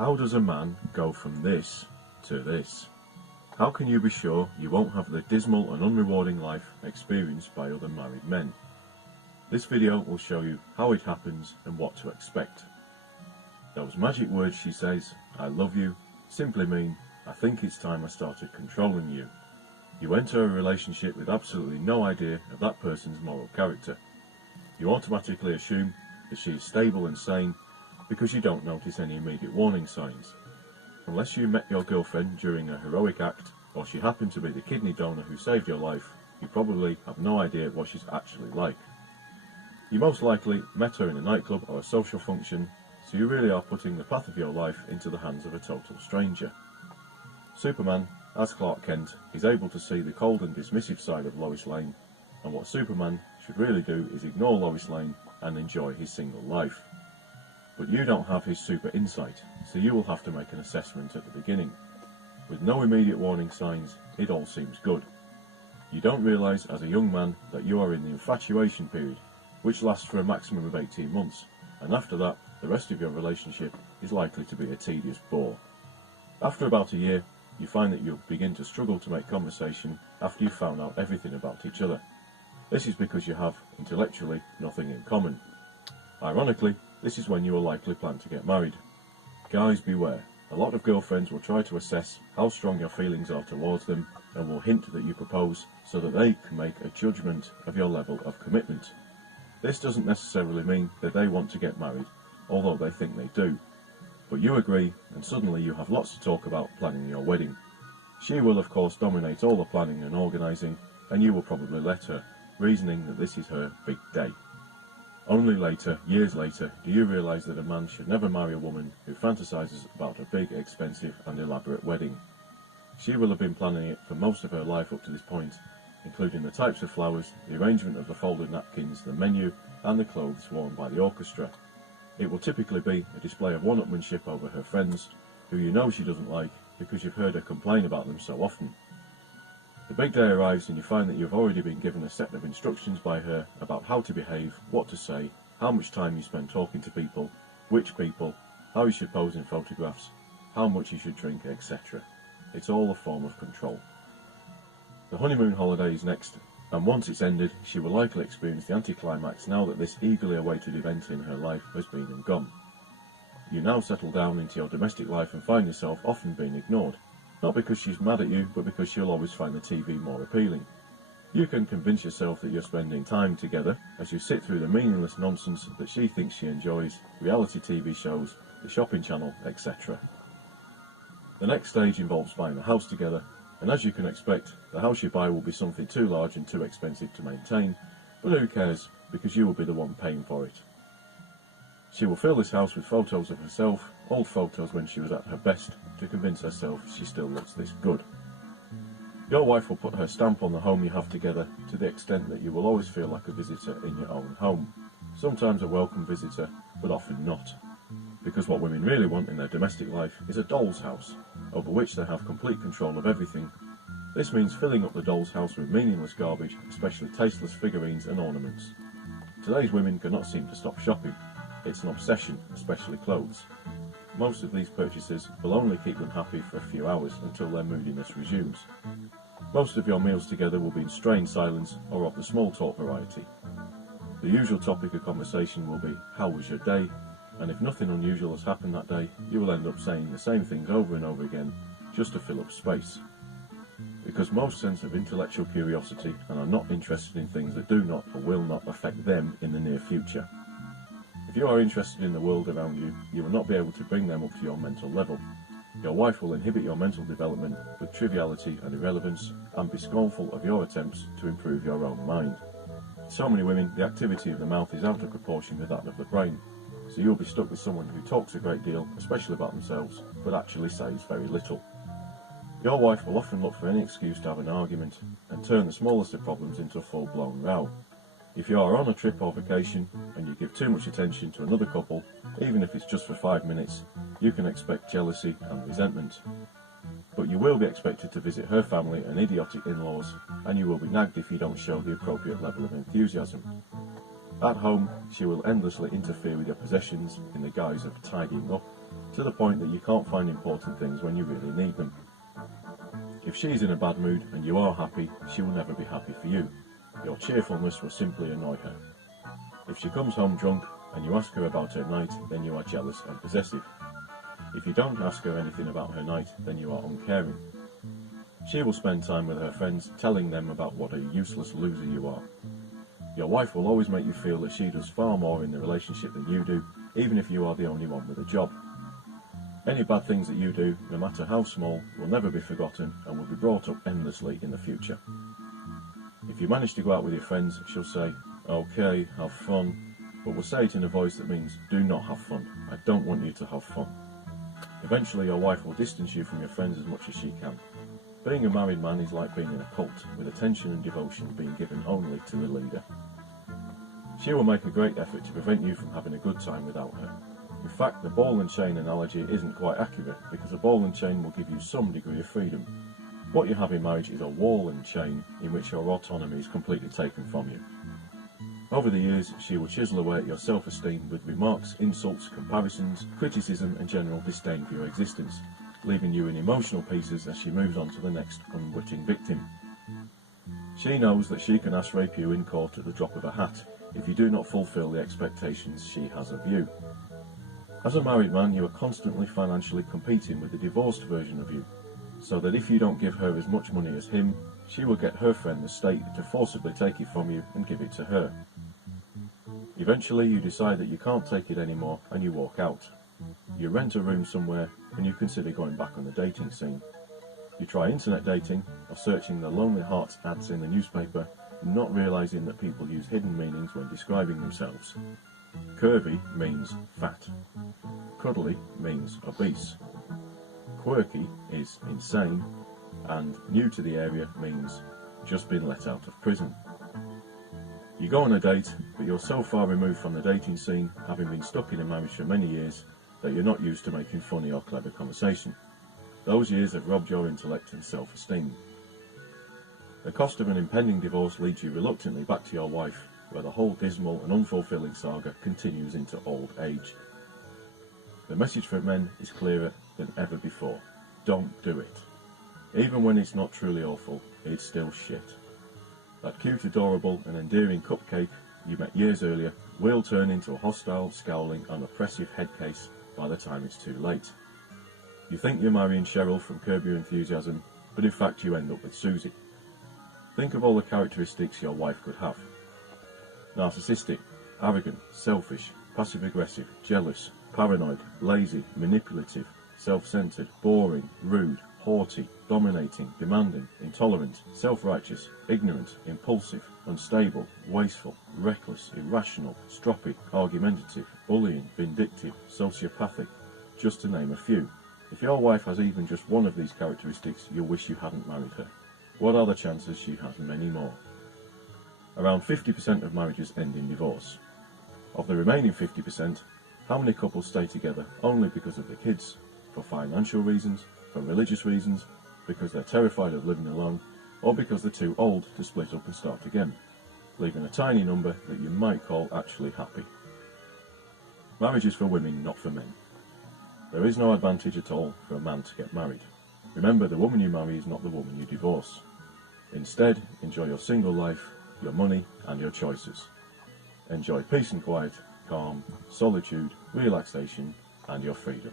How does a man go from this to this? How can you be sure you won't have the dismal and unrewarding life experienced by other married men? This video will show you how it happens and what to expect. Those magic words she says, "I love you," simply mean, "I think it's time I started controlling you." You enter a relationship with absolutely no idea of that person's moral character. You automatically assume that she is stable and sane because you don't notice any immediate warning signs. Unless you met your girlfriend during a heroic act, or she happened to be the kidney donor who saved your life, you probably have no idea what she's actually like. You most likely met her in a nightclub or a social function, so you really are putting the path of your life into the hands of a total stranger. Superman, as Clark Kent, is able to see the cold and dismissive side of Lois Lane, and what Superman should really do is ignore Lois Lane and enjoy his single life. But you don't have his super insight, so you will have to make an assessment at the beginning. With no immediate warning signs, it all seems good. You don't realise as a young man that you are in the infatuation period, which lasts for a maximum of 18 months, and after that, the rest of your relationship is likely to be a tedious bore. After about a year, you find that you'll begin to struggle to make conversation after you've found out everything about each other. This is because you have, intellectually, nothing in common. Ironically, this is when you will likely plan to get married. Guys, beware. A lot of girlfriends will try to assess how strong your feelings are towards them and will hint that you propose so that they can make a judgment of your level of commitment. This doesn't necessarily mean that they want to get married, although they think they do. But you agree, and suddenly you have lots to talk about planning your wedding. She will of course dominate all the planning and organising, and you will probably let her, reasoning that this is her big day. Only later, years later, do you realise that a man should never marry a woman who fantasises about a big, expensive and elaborate wedding. She will have been planning it for most of her life up to this point, including the types of flowers, the arrangement of the folded napkins, the menu and the clothes worn by the orchestra. It will typically be a display of one-upmanship over her friends, who you know she doesn't like because you've heard her complain about them so often. The big day arrives and you find that you've already been given a set of instructions by her about how to behave, what to say, how much time you spend talking to people, which people, how you should pose in photographs, how much you should drink, etc. It's all a form of control. The honeymoon holiday is next, and once it's ended, she will likely experience the anticlimax now that this eagerly awaited event in her life has been and gone. You now settle down into your domestic life and find yourself often being ignored. Not because she's mad at you, but because she'll always find the TV more appealing. You can convince yourself that you're spending time together as you sit through the meaningless nonsense that she thinks she enjoys, reality TV shows, the shopping channel, etc. The next stage involves buying a house together, and as you can expect, the house you buy will be something too large and too expensive to maintain, but who cares, because you will be the one paying for it. She will fill this house with photos of herself, old photos when she was at her best, to convince herself she still looks this good. Your wife will put her stamp on the home you have together to the extent that you will always feel like a visitor in your own home. Sometimes a welcome visitor, but often not. Because what women really want in their domestic life is a doll's house, over which they have complete control of everything. This means filling up the doll's house with meaningless garbage, especially tasteless figurines and ornaments. Today's women cannot seem to stop shopping. It's an obsession, especially clothes. Most of these purchases will only keep them happy for a few hours until their moodiness resumes. Most of your meals together will be in strained silence or of the small talk variety. The usual topic of conversation will be, "How was your day?" And if nothing unusual has happened that day, you will end up saying the same things over and over again, just to fill up space. Because most sense of intellectual curiosity and are not interested in things that do not or will not affect them in the near future. If you are interested in the world around you, you will not be able to bring them up to your mental level. Your wife will inhibit your mental development with triviality and irrelevance, and be scornful of your attempts to improve your own mind. For so many women, the activity of the mouth is out of proportion with that of the brain, so you'll be stuck with someone who talks a great deal, especially about themselves, but actually says very little. Your wife will often look for any excuse to have an argument, and turn the smallest of problems into a full-blown row. If you are on a trip or vacation, and you give too much attention to another couple, even if it's just for 5 minutes, you can expect jealousy and resentment. But you will be expected to visit her family and idiotic in-laws, and you will be nagged if you don't show the appropriate level of enthusiasm. At home, she will endlessly interfere with your possessions in the guise of tidying up, to the point that you can't find important things when you really need them. If she's in a bad mood and you are happy, she will never be happy for you. Your cheerfulness will simply annoy her. If she comes home drunk and you ask her about her night, then you are jealous and possessive. If you don't ask her anything about her night, then you are uncaring. She will spend time with her friends, telling them about what a useless loser you are. Your wife will always make you feel that she does far more in the relationship than you do, even if you are the only one with a job. Any bad things that you do, no matter how small, will never be forgotten and will be brought up endlessly in the future. If you manage to go out with your friends, she'll say, "Okay, have fun," but will say it in a voice that means, "Do not have fun. I don't want you to have fun." Eventually your wife will distance you from your friends as much as she can. Being a married man is like being in a cult, with attention and devotion being given only to the leader. She will make a great effort to prevent you from having a good time without her. In fact, the ball and chain analogy isn't quite accurate, because a ball and chain will give you some degree of freedom. What you have in marriage is a wall and chain in which your autonomy is completely taken from you. Over the years, she will chisel away at your self-esteem with remarks, insults, comparisons, criticism and general disdain for your existence, leaving you in emotional pieces as she moves on to the next unwitting victim. She knows that she can ass rape you in court at the drop of a hat if you do not fulfill the expectations she has of you. As a married man, you are constantly financially competing with the divorced version of you, so that if you don't give her as much money as him, she will get her friend the state to forcibly take it from you and give it to her. Eventually you decide that you can't take it anymore and you walk out. You rent a room somewhere and you consider going back on the dating scene. You try internet dating or searching the Lonely Hearts ads in the newspaper, not realising that people use hidden meanings when describing themselves. Curvy means fat. Cuddly means obese. Quirky is insane, and new to the area means just been let out of prison. You go on a date, but you're so far removed from the dating scene, having been stuck in a marriage for many years, that you're not used to making funny or clever conversation. Those years have robbed your intellect and self-esteem. The cost of an impending divorce leads you reluctantly back to your wife, where the whole dismal and unfulfilling saga continues into old age. The message for men is clearer than ever before. Don't do it. Even when it's not truly awful, it's still shit. That cute, adorable and endearing cupcake you met years earlier will turn into a hostile, scowling and oppressive headcase by the time it's too late. You think you're marrying Cheryl from Curb Your Enthusiasm, but in fact you end up with Susie. Think of all the characteristics your wife could have. Narcissistic, arrogant, selfish, passive-aggressive, jealous, paranoid, lazy, manipulative, self-centered, boring, rude, haughty, dominating, demanding, intolerant, self-righteous, ignorant, impulsive, unstable, wasteful, reckless, irrational, stroppy, argumentative, bullying, vindictive, sociopathic, just to name a few. If your wife has even just one of these characteristics, you'll wish you hadn't married her. What are the chances she has many more? Around 50% of marriages end in divorce. Of the remaining 50%, how many couples stay together only because of the kids, for financial reasons, for religious reasons, because they're terrified of living alone, or because they're too old to split up and start again, leaving a tiny number that you might call actually happy? Marriage is for women, not for men. There is no advantage at all for a man to get married. Remember, the woman you marry is not the woman you divorce. Instead, enjoy your single life, your money and your choices. Enjoy peace and quiet, calm, solitude, relaxation and your freedom.